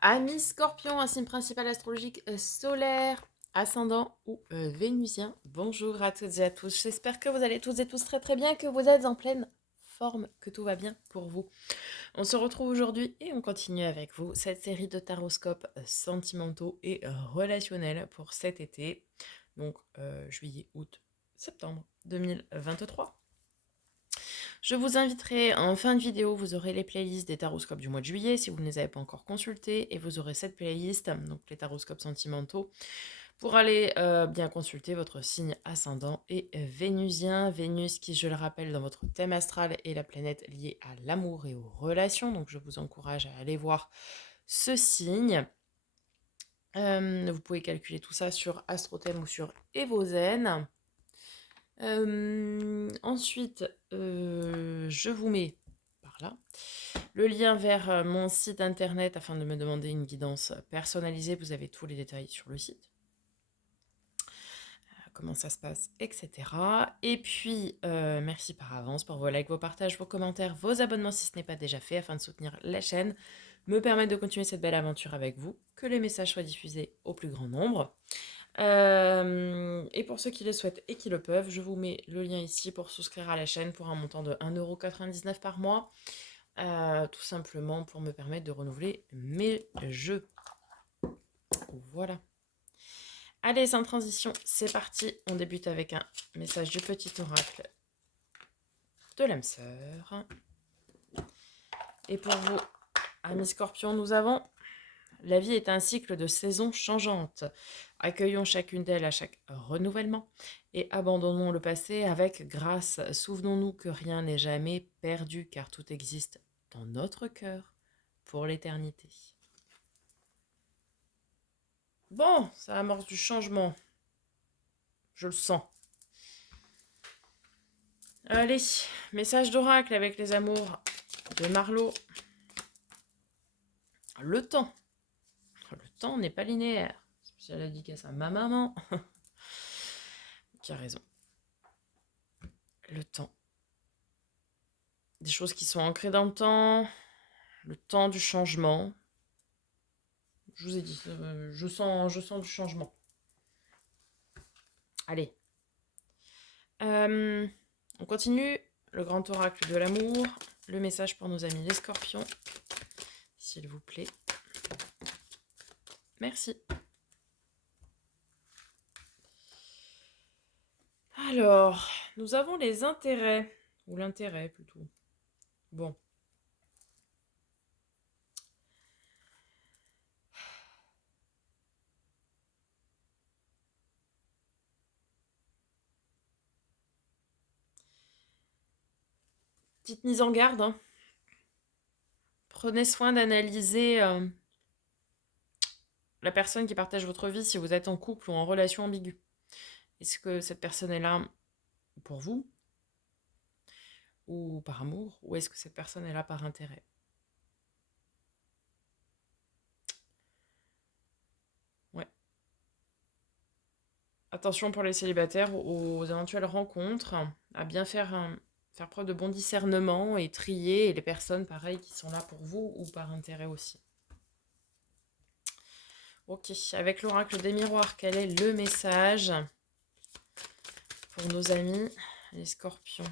Amis Scorpion, un signe principal astrologique solaire, ascendant ou vénusien. Bonjour à toutes et à tous. J'espère que vous allez tous et tous très très bien, que vous êtes en pleine forme, que tout va bien pour vous. On se retrouve aujourd'hui et on continue avec vous cette série de taroscopes sentimentaux et relationnels pour cet été, donc juillet, août, septembre 2023. Je vous inviterai en fin de vidéo, vous aurez les playlists des taroscopes du mois de juillet si vous ne les avez pas encore consultés, et vous aurez cette playlist, donc les taroscopes sentimentaux, pour aller bien consulter votre signe ascendant et vénusien. Vénus qui, je le rappelle, dans votre thème astral est la planète liée à l'amour et aux relations, donc je vous encourage à aller voir ce signe. Vous pouvez calculer tout ça sur AstroThème ou sur Evozen. Ensuite, je vous mets par là le lien vers mon site internet afin de me demander une guidance personnalisée. Vous avez tous les détails sur le site, comment ça se passe, etc. Et puis, merci par avance pour vos likes, vos partages, vos commentaires, vos abonnements si ce n'est pas déjà fait, afin de soutenir la chaîne, me permettre de continuer cette belle aventure avec vous, que les messages soient diffusés au plus grand nombre. Et pour ceux qui le souhaitent et qui le peuvent, je vous mets le lien ici pour souscrire à la chaîne pour un montant de 1,99 € par mois. Tout simplement pour me permettre de renouveler mes jeux. Voilà. Allez, sans transition, c'est parti. On débute avec un message du petit oracle de l'âme sœur. Et pour vous, amis Scorpions, nous avons: la vie est un cycle de saisons changeantes. Accueillons chacune d'elles à chaque renouvellement et abandonnons le passé avec grâce. Souvenons-nous que rien n'est jamais perdu car tout existe dans notre cœur pour l'éternité. Bon, ça amorce du changement. Je le sens. Allez, message d'oracle avec les amours de Marlo. Le temps. Le temps n'est pas linéaire. Spécial dédicace à ma maman. Qui a raison. Le temps. Des choses qui sont ancrées dans le temps du changement. Je vous ai dit, je sens du changement. Allez. On continue. Le grand oracle de l'amour. Le message pour nos amis les scorpions. S'il vous plaît. Merci. Alors, nous avons les intérêts. Ou l'intérêt plutôt. Bon. Petite mise en garde. Hein. Prenez soin d'analyser la personne qui partage votre vie si vous êtes en couple ou en relation ambiguë. Est-ce que cette personne est là pour vous ou par amour, ou est-ce que cette personne est là par intérêt? Ouais. Attention pour les célibataires aux éventuelles rencontres, à bien faire preuve de bon discernement et trier les personnes, pareil, qui sont là pour vous ou par intérêt aussi. Ok, avec l'oracle des miroirs, quel est le message pour nos amis les scorpions?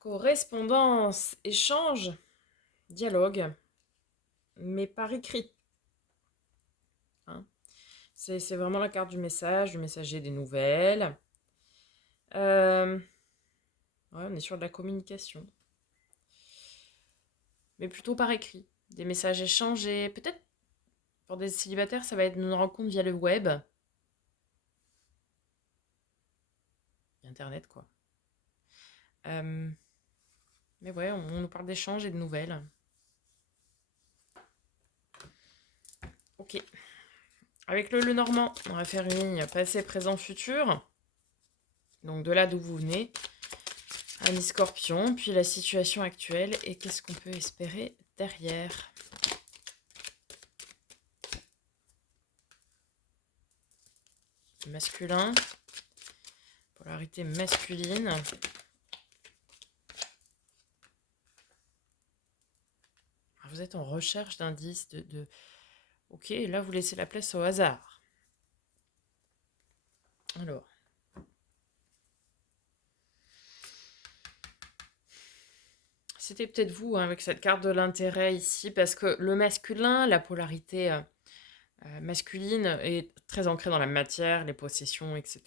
Correspondance, échange, dialogue, mais par écrit. Hein, c'est vraiment la carte du messager, des nouvelles. Ouais, on est sur de la communication. Mais plutôt par écrit. Des messages échangés. Peut-être pour des célibataires, ça va être une rencontre via le web. Internet, quoi. Mais ouais, on nous parle d'échanges et de nouvelles. Ok. Avec le normand, on va faire une ligne passé, présent, futur. Donc de là d'où vous venez. Amis Scorpion, puis la situation actuelle et qu'est-ce qu'on peut espérer derrière. Masculin, polarité masculine. Vous êtes en recherche d'indices, Ok, là, vous laissez la place au hasard. Alors. C'était peut-être vous, hein, avec cette carte de l'intérêt ici, parce que le masculin, la polarité masculine est très ancrée dans la matière, les possessions, etc.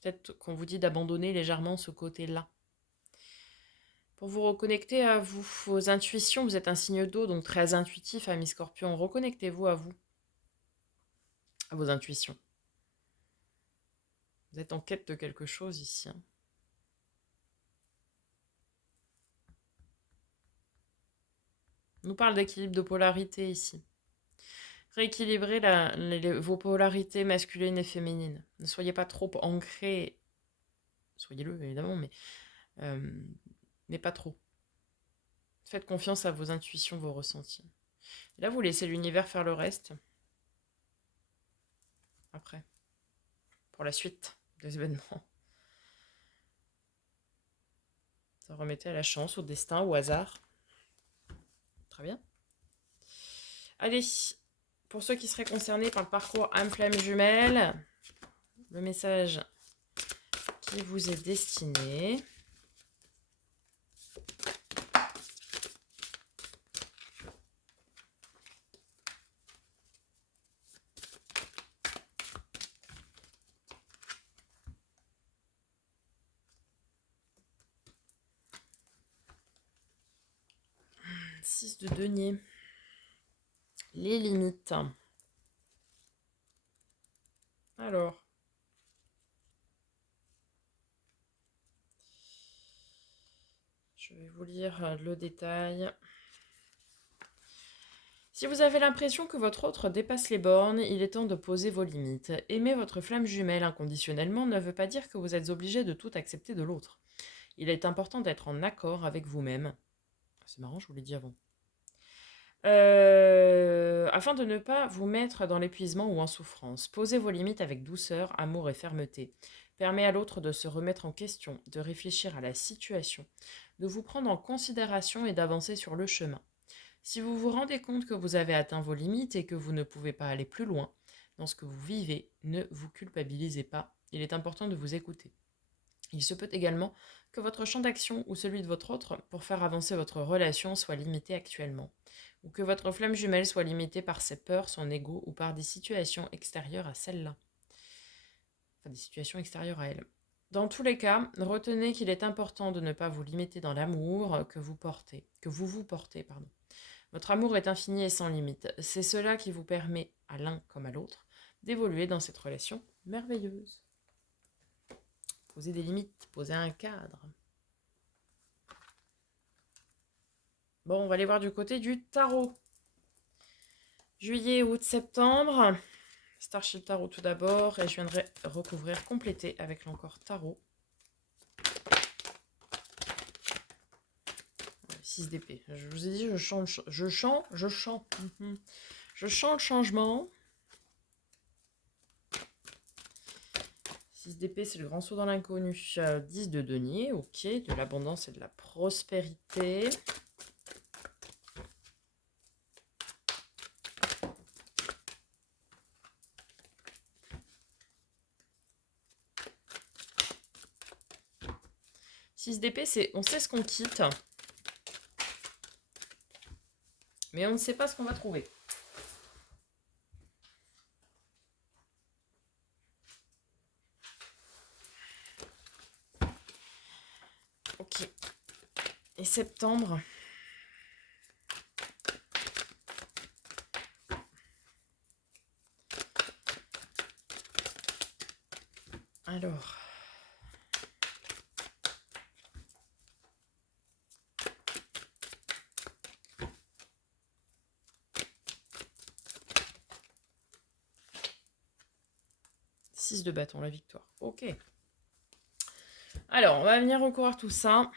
Peut-être qu'on vous dit d'abandonner légèrement ce côté-là. Pour vous reconnecter à vous, vos intuitions, vous êtes un signe d'eau, donc très intuitif, ami Scorpion. Reconnectez-vous à vous, à vos intuitions. Vous êtes en quête de quelque chose ici. Hein. On nous parle d'équilibre de polarité ici. Rééquilibrer vos polarités masculines et féminines. Ne soyez pas trop ancrés. Soyez-le, évidemment, mais pas trop. Faites confiance à vos intuitions, vos ressentis. Et là, vous laissez l'univers faire le reste. Après. Pour la suite des événements. Ça remettez à la chance, au destin, au hasard. Très bien. Allez, pour ceux qui seraient concernés par le parcours âme-flamme jumelle, le message qui vous est destiné. Six de denier. Les limites. Alors. Je vais vous lire le détail. Si vous avez l'impression que votre autre dépasse les bornes, il est temps de poser vos limites. Aimer votre flamme jumelle inconditionnellement ne veut pas dire que vous êtes obligé de tout accepter de l'autre. Il est important d'être en accord avec vous-même. C'est marrant, je vous l'ai dit avant. Afin de ne pas vous mettre dans l'épuisement ou en souffrance. Posez vos limites avec douceur, amour et fermeté. Permet à l'autre de se remettre en question, de réfléchir à la situation, de vous prendre en considération et d'avancer sur le chemin. Si vous vous rendez compte que vous avez atteint vos limites et que vous ne pouvez pas aller plus loin dans ce que vous vivez, ne vous culpabilisez pas. Il est important de vous écouter. Il se peut également que votre champ d'action ou celui de votre autre pour faire avancer votre relation soit limité actuellement, ou que votre flamme jumelle soit limitée par ses peurs, son ego ou par des situations extérieures à celle-là. Enfin, des situations extérieures à elle. Dans tous les cas, retenez qu'il est important de ne pas vous limiter dans l'amour que vous vous portez. Votre amour est infini et sans limite. C'est cela qui vous permet, à l'un comme à l'autre, d'évoluer dans cette relation merveilleuse. Poser des limites, poser un cadre. Bon, on va aller voir du côté du tarot. Juillet, août, septembre. Starship Tarot tout d'abord. Et je viendrai recouvrir, compléter avec l'encore tarot. 6 d'épée. Je vous ai dit, je chante. Je sens le changement. 6 d'épée, c'est le grand saut dans l'inconnu. 10 de denier, ok. De l'abondance et de la prospérité. Six d'épée, c'est on sait ce qu'on quitte. Mais on ne sait pas ce qu'on va trouver. Ok. Et septembre. Alors. De bâton, la victoire. Ok. Alors, on va venir recouvrir tout ça.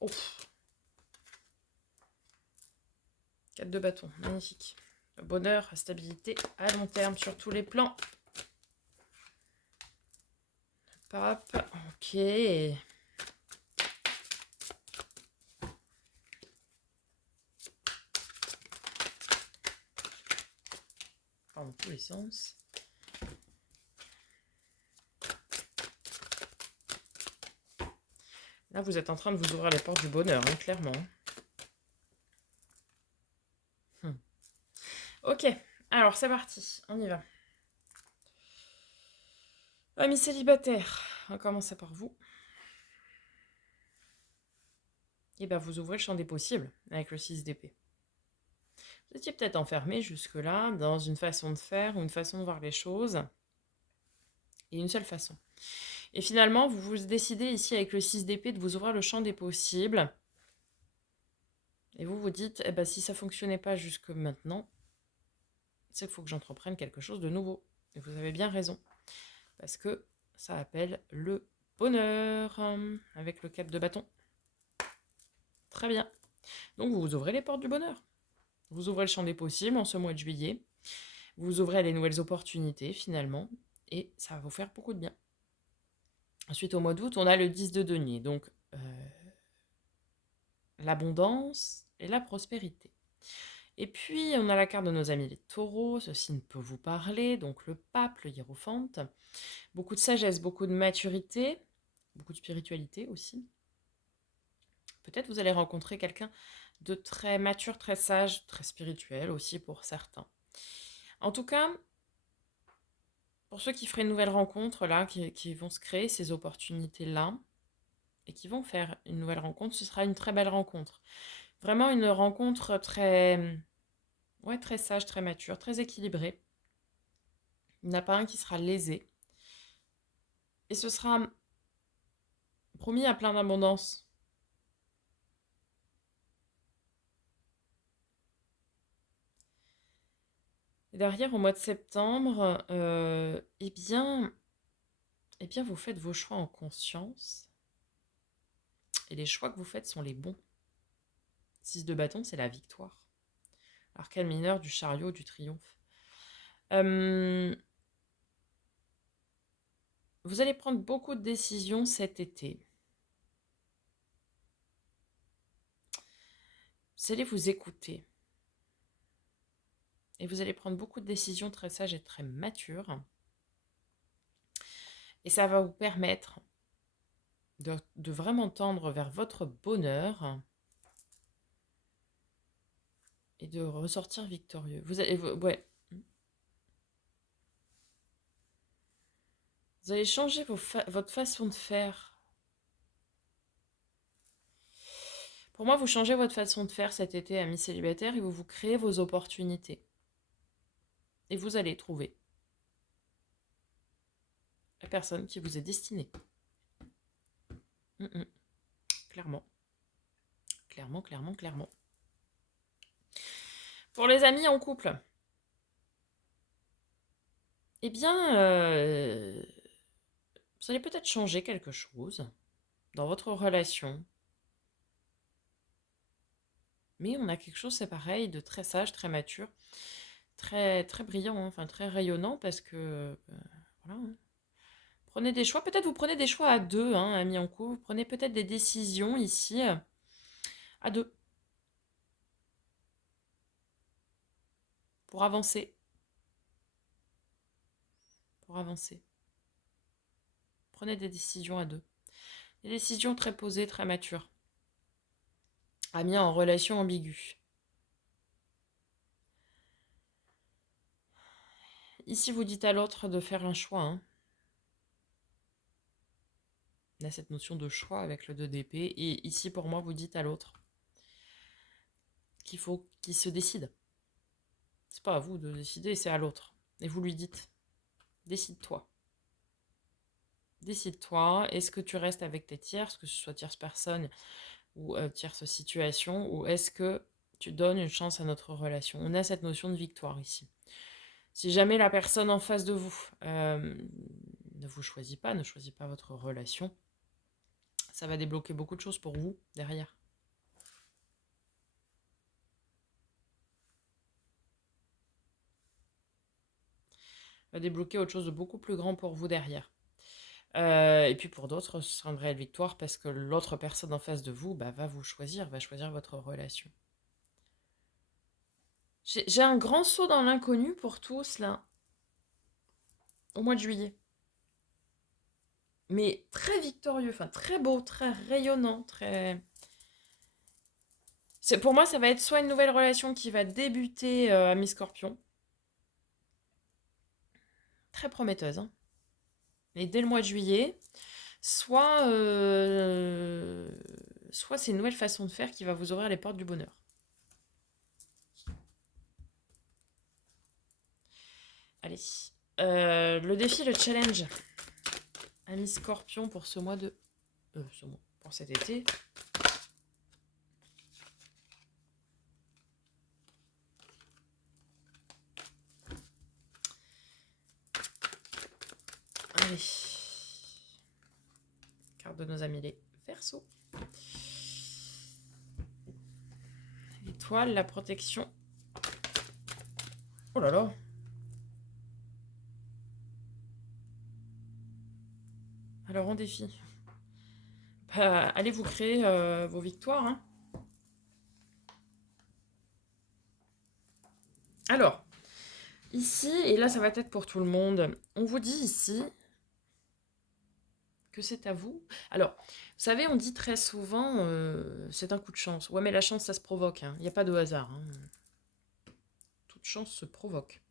Ouf. 4 de bâton, magnifique. Bonheur, stabilité à long terme sur tous les plans. Hop, ok. Dans tous les sens. Là, vous êtes en train de vous ouvrir les portes du bonheur, hein, clairement. Ok, alors c'est parti, on y va. Amis célibataires, on va commencer par vous. Et bien, vous ouvrez le champ des possibles avec le 6 d'épée. Vous étiez peut-être enfermé jusque-là dans une façon de faire ou une façon de voir les choses. Et une seule façon. Et finalement, vous vous décidez ici avec le 6 d'épée de vous ouvrir le champ des possibles. Et vous vous dites, eh ben, si ça ne fonctionnait pas jusque maintenant, c'est qu'il faut que j'entreprenne quelque chose de nouveau. Et vous avez bien raison. Parce que ça appelle le bonheur avec le 4 de bâton. Très bien. Donc vous vous ouvrez les portes du bonheur. Vous ouvrez le champ des possibles en ce mois de juillet. Vous ouvrez les nouvelles opportunités finalement. Et ça va vous faire beaucoup de bien. Ensuite, au mois d'août, on a le 10 de denier. Donc l'abondance et la prospérité. Et puis, on a la carte de nos amis les taureaux. Ceci ne peut vous parler. Donc le pape, le hiérophante. Beaucoup de sagesse, beaucoup de maturité. Beaucoup de spiritualité aussi. Peut-être vous allez rencontrer quelqu'un de très mature, très sage, très spirituel aussi pour certains. En tout cas, pour ceux qui feraient une nouvelle rencontre, là, qui vont se créer ces opportunités-là, et qui vont faire une nouvelle rencontre, ce sera une très belle rencontre. Vraiment une rencontre très, ouais, très sage, très mature, très équilibrée. Il n'y en a pas un qui sera lésé. Et ce sera promis à plein d'abondance. Et derrière, au mois de septembre, eh bien, vous faites vos choix en conscience. Et les choix que vous faites sont les bons. 6 de bâton, c'est la victoire. Arcane mineur du chariot, du triomphe. Vous allez prendre beaucoup de décisions cet été. Vous allez vous écouter. Et vous allez prendre beaucoup de décisions très sages et très matures. Et ça va vous permettre de vraiment tendre vers votre bonheur et de ressortir victorieux. Vous allez changer votre façon de faire. Pour moi, vous changez votre façon de faire cet été, amis célibataires, et vous créez vos opportunités. Et vous allez trouver la personne qui vous est destinée. Clairement. Clairement. Pour les amis en couple, eh bien, vous allez peut-être changer quelque chose dans votre relation. Mais on a quelque chose, c'est pareil, de très sage, très mature, très, très brillant, hein, enfin très rayonnant, parce que, voilà. Hein. Prenez des choix, peut-être vous prenez des choix à deux, hein, amis en couple, vous prenez peut-être des décisions ici à deux. Pour avancer. Prenez des décisions à deux. Des décisions très posées, très matures. Amis en relation ambiguë. Ici, vous dites à l'autre de faire un choix. Hein. Il y a cette notion de choix avec le 2 d'épée. Et ici, pour moi, vous dites à l'autre qu'il faut qu'il se décide. C'est pas à vous de décider, c'est à l'autre. Et vous lui dites, décide-toi. Décide-toi, est-ce que tu restes avec tes tierces, que ce soit tierce personne ou tierce situation, ou est-ce que tu donnes une chance à notre relation? On a cette notion de victoire ici. Si jamais la personne en face de vous ne vous choisit pas, ne choisit pas votre relation, ça va débloquer beaucoup de choses pour vous derrière. Va débloquer autre chose de beaucoup plus grand pour vous derrière. Et puis pour d'autres, ce sera une réelle victoire parce que l'autre personne en face de vous va vous choisir, va choisir votre relation. J'ai un grand saut dans l'inconnu pour tous, là, au mois de juillet. Mais très victorieux, enfin très beau, très rayonnant, très... Pour moi, ça va être soit une nouvelle relation qui va débuter à mi-scorpion, très prometteuse, hein, et dès le mois de juillet, soit, soit c'est une nouvelle façon de faire qui va vous ouvrir les portes du bonheur. Allez. Le défi, le challenge. Ami Scorpion pour ce mois de... pour cet été. Allez. Carte de nos amis les Verseaux. L'étoile, la protection. Oh là là. Alors on défi. Bah, allez vous créer vos victoires. Hein. Alors, ici, et là ça va être pour tout le monde, on vous dit ici que c'est à vous. Alors, vous savez, on dit très souvent, c'est un coup de chance. Ouais, mais la chance, ça se provoque. Il n'y a pas de hasard. Hein. Toute chance se provoque.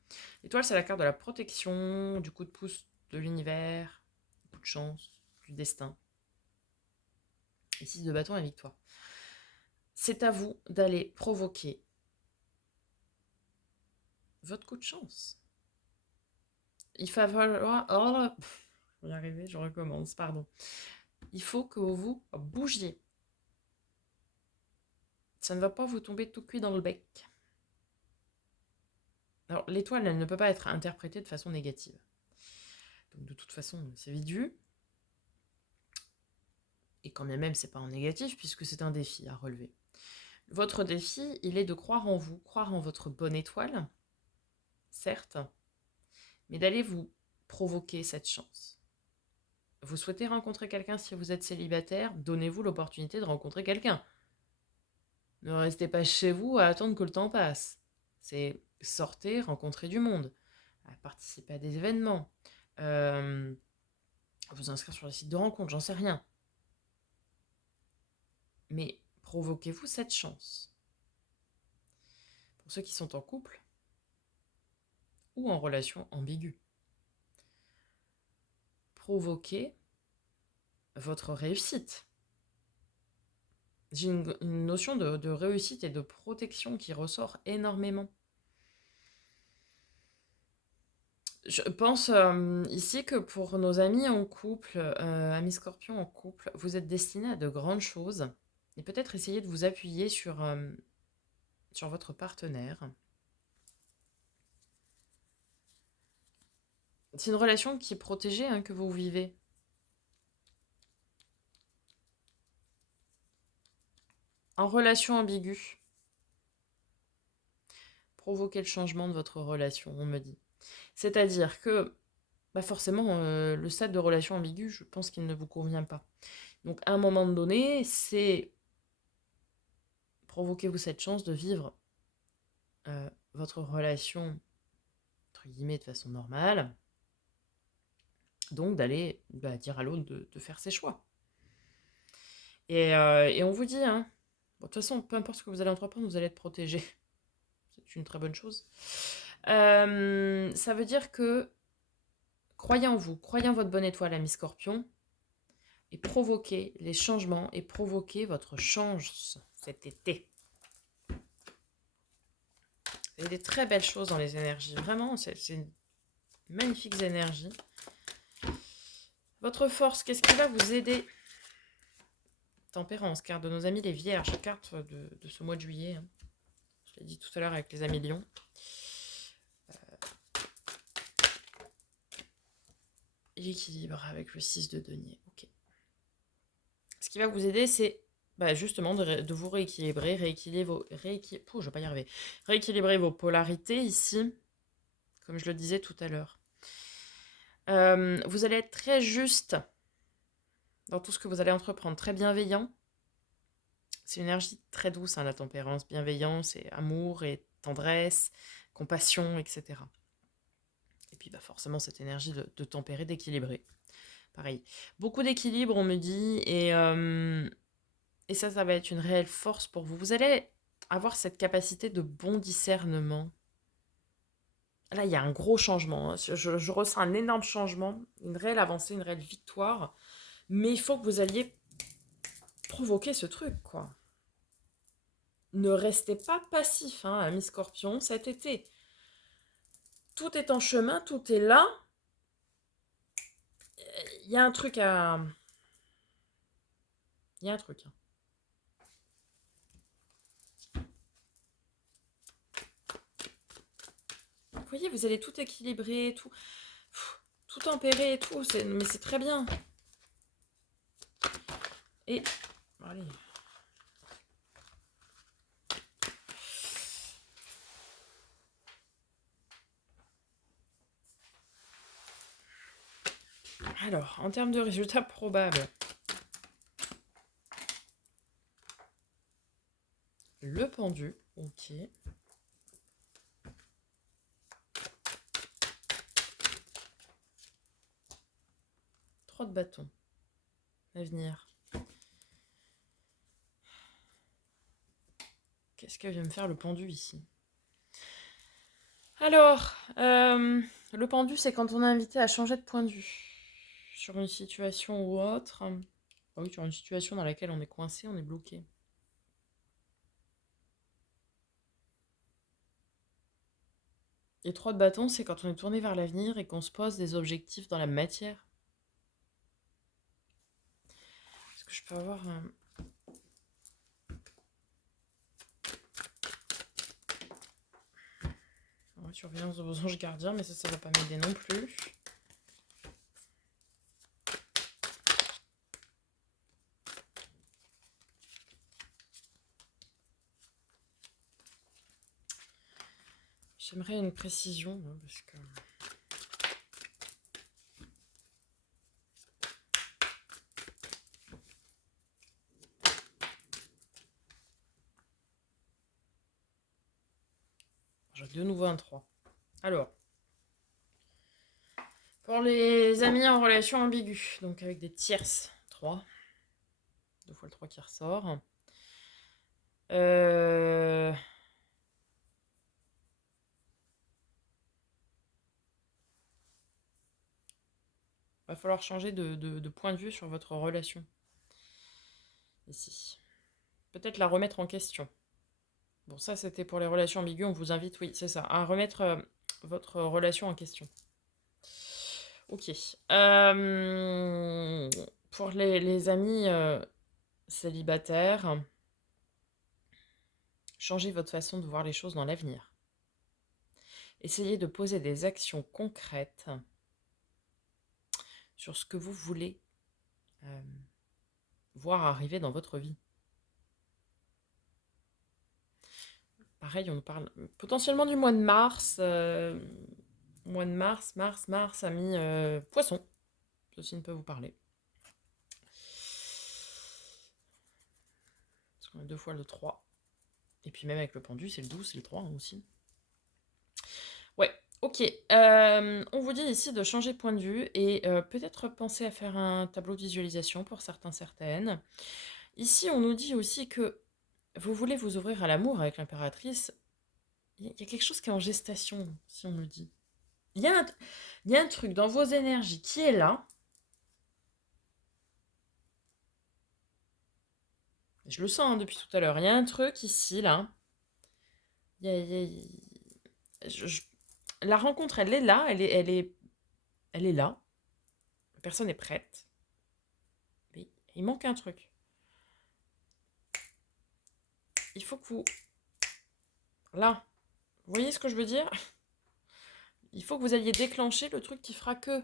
L'étoile, c'est la carte de la protection, du coup de pouce de l'univers, du coup de chance, du destin. Et 6 de bâton, la victoire. C'est à vous d'aller provoquer votre coup de chance. Il va falloir... Oh, je vais y arriver, je recommence, pardon. Il faut que vous bougiez. Ça ne va pas vous tomber tout cuit dans le bec. Alors, l'étoile, elle ne peut pas être interprétée de façon négative. Donc, de toute façon, c'est vite vu. Et quand bien même, c'est pas en négatif, puisque c'est un défi à relever. Votre défi, il est de croire en vous, croire en votre bonne étoile, certes, mais d'aller vous provoquer cette chance. Vous souhaitez rencontrer quelqu'un si vous êtes célibataire, donnez-vous l'opportunité de rencontrer quelqu'un. Ne restez pas chez vous à attendre que le temps passe. C'est sortez, rencontrer du monde, participer à des événements, vous inscrire sur les sites de rencontres, j'en sais rien. Mais provoquez-vous cette chance. Pour ceux qui sont en couple ou en relation ambiguë, provoquez votre réussite. J'ai une notion de réussite et de protection qui ressort énormément. Je pense ici que pour nos amis en couple, amis scorpions en couple, vous êtes destinés à de grandes choses. Et peut-être essayer de vous appuyer sur votre partenaire. C'est une relation qui est protégée hein, que vous vivez. En relation ambiguë. Provoquer le changement de votre relation, on me dit. C'est-à-dire que, forcément, le stade de relation ambiguë, je pense qu'il ne vous convient pas. Donc, à un moment donné, c'est provoquez-vous cette chance de vivre votre relation, entre guillemets, de façon normale. Donc, d'aller dire à l'autre de faire ses choix. Et on vous dit, hein, de toute façon, peu importe ce que vous allez entreprendre, vous allez être protégé. C'est une très bonne chose. Ça veut dire que croyez en vous, croyez en votre bonne étoile, ami Scorpion, et provoquez les changements et provoquez votre chance cet été. Il y a des très belles choses dans les énergies. Vraiment, c'est une magnifiques énergies. Votre force, qu'est-ce qui va vous aider? Tempérance, carte de nos amis les Vierges, carte de ce mois de juillet. Hein. Je l'ai dit tout à l'heure avec les amis Lions. L'équilibre avec le 6 de denier. Ok. Ce qui va vous aider, c'est justement de vous rééquilibrer, je vais pas y arriver. Rééquilibrer vos polarités ici, comme je le disais tout à l'heure. Vous allez être très juste dans tout ce que vous allez entreprendre, très bienveillant. C'est une énergie très douce, hein, la tempérance, bienveillance et amour et tendresse, compassion, etc. Et puis bah, forcément cette énergie de tempérer, d'équilibrer. Pareil. Beaucoup d'équilibre, on me dit, et ça va être une réelle force pour vous. Vous allez avoir cette capacité de bon discernement. Là, il y a un gros changement, hein. Je ressens un énorme changement, une réelle avancée, une réelle victoire. Mais il faut que vous alliez provoquer ce truc, quoi. Ne restez pas passif, hein, ami Scorpion, cet été. Tout est en chemin, tout est là. Il y a un truc à... Il y a un truc, hein. Vous voyez, vous allez tout équilibrer, tout tempérer et tout. Mais c'est très bien. Et... Allez. Alors, en termes de résultats probables, le pendu, ok. 3 de bâton. L'avenir. Qu'est-ce qu'elle vient me faire le pendu ici? Alors, le pendu, c'est quand on est invité à changer de point de vue sur une situation ou autre. Ah oui, sur une situation dans laquelle on est coincé, on est bloqué. Et 3 de bâton, c'est quand on est tourné vers l'avenir et qu'on se pose des objectifs dans la matière. Est-ce que je peux avoir un... Ouais, surveillance de vos anges gardiens, mais ça va pas m'aider non plus. J'aimerais une précision, hein, parce que... J'ai de nouveau un 3. Alors, pour les amis en relation ambiguë, donc avec des tierces, 3. 2 fois le 3 qui ressort. Va falloir changer de point de vue sur votre relation. Ici. Peut-être la remettre en question. Bon, ça c'était pour les relations ambiguës. On vous invite, oui, c'est ça, à remettre votre relation en question. Ok. Pour les amis célibataires, changez votre façon de voir les choses dans l'avenir. Essayez de poser des actions concrètes sur ce que vous voulez voir arriver dans votre vie. Pareil, on parle potentiellement du mois de mars. Mois de mars, ami poisson. Ceci ne peut vous parler. Parce qu'on a 2 fois le 3. Et puis même avec le pendu, c'est le 12, c'est le 3 aussi. Ouais, ok. On vous dit ici de changer de point de vue et peut-être penser à faire un tableau de visualisation pour certains, certaines. Ici, on nous dit aussi que vous voulez vous ouvrir à l'amour avec l'impératrice. Il y a quelque chose qui est en gestation, si on nous dit. Il y a un truc dans vos énergies qui est là. Je le sens, hein, depuis tout à l'heure. Il y a un truc ici, là. La rencontre, elle est là. Elle est là. La personne est prête. Mais il manque un truc. Il faut que vous... Là. Vous voyez ce que je veux dire? Il faut que vous alliez déclencher le truc qui fera que...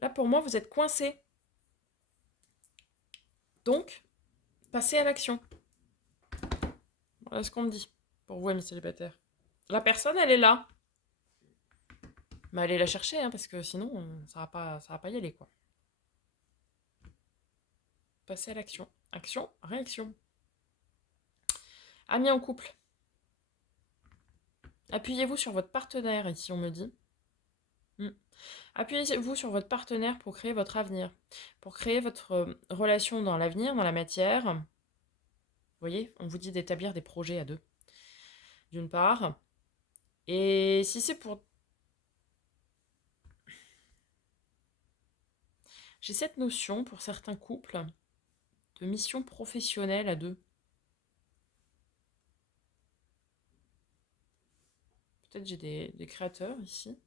Là, pour moi, vous êtes coincé. Donc, passez à l'action. Voilà ce qu'on me dit. Pour vous, amis célibataires. La personne, elle est là. Mais allez la chercher, hein, parce que sinon, ça va pas y aller, quoi. Passez à l'action. Action, réaction. Amis en couple. Appuyez-vous sur votre partenaire, ici on me dit. Appuyez-vous sur votre partenaire pour créer votre avenir. Pour créer votre relation dans l'avenir, dans la matière. Vous voyez, on vous dit d'établir des projets à deux. D'une part. Et si c'est pour... J'ai cette notion, pour certains couples, de mission professionnelle à deux. Peut-être j'ai des créateurs ici.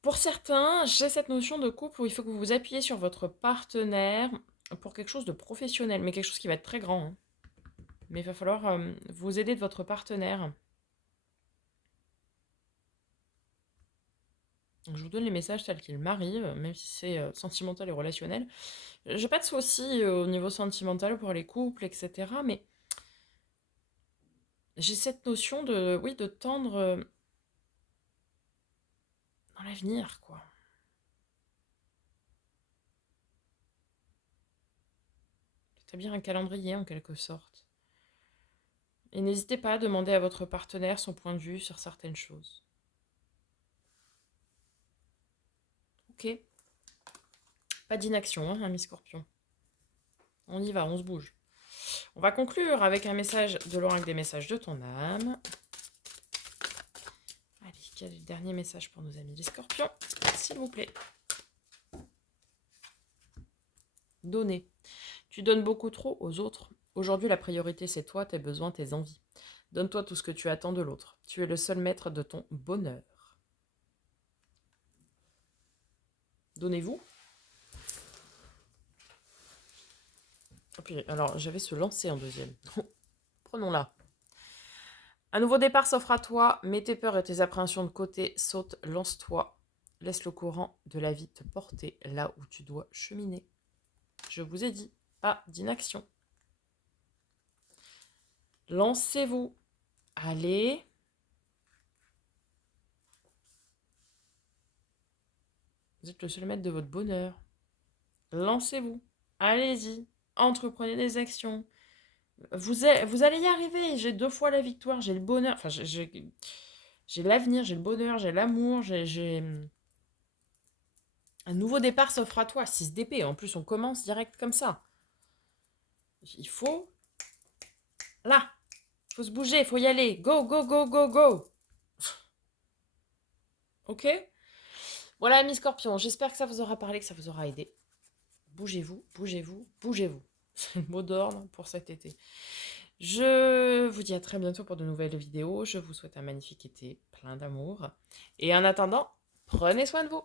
Pour certains, j'ai cette notion de couple où il faut que vous vous appuyez sur votre partenaire pour quelque chose de professionnel, mais quelque chose qui va être très grand. Hein. Mais il va falloir vous aider de votre partenaire. Je vous donne les messages tels qu'ils m'arrivent, même si c'est sentimental et relationnel. J'ai pas de soucis au niveau sentimental pour les couples, etc. Mais j'ai cette notion de, oui, de tendre dans l'avenir, quoi. Établir un calendrier en quelque sorte. Et n'hésitez pas à demander à votre partenaire son point de vue sur certaines choses. Ok. Pas d'inaction, hein, ami Scorpion. On y va, on se bouge. On va conclure avec un message de l'oracle des messages de ton âme. Allez, quel est le dernier message pour nos amis les Scorpions, s'il vous plaît. Donner. Tu donnes beaucoup trop aux autres. Aujourd'hui, la priorité, c'est toi, tes besoins, tes envies. Donne-toi tout ce que tu attends de l'autre. Tu es le seul maître de ton bonheur. Donnez-vous. Alors, j'avais se lancer en deuxième. Prenons-la. Un nouveau départ s'offre à toi. Mets tes peurs et tes appréhensions de côté. Saute, lance-toi. Laisse le courant de la vie te porter là où tu dois cheminer. Je vous ai dit, pas d'inaction. Lancez-vous. Allez. Vous êtes le seul maître de votre bonheur. Lancez-vous. Allez-y. Entreprenez des actions. Vous allez y arriver. J'ai 2 fois la victoire. J'ai le bonheur. Enfin, j'ai l'avenir, j'ai le bonheur, j'ai l'amour, j'ai... Un nouveau départ s'offre à toi. 6 d'épée. En plus, on commence direct comme ça. Il faut... Là. Il faut se bouger. Il faut y aller. Go, go, go, go, go. Ok? Voilà, amis Scorpion. J'espère que ça vous aura parlé, que ça vous aura aidé. Bougez-vous, bougez-vous, bougez-vous. C'est le mot d'ordre pour cet été. Je vous dis à très bientôt pour de nouvelles vidéos. Je vous souhaite un magnifique été plein d'amour. Et en attendant, prenez soin de vous.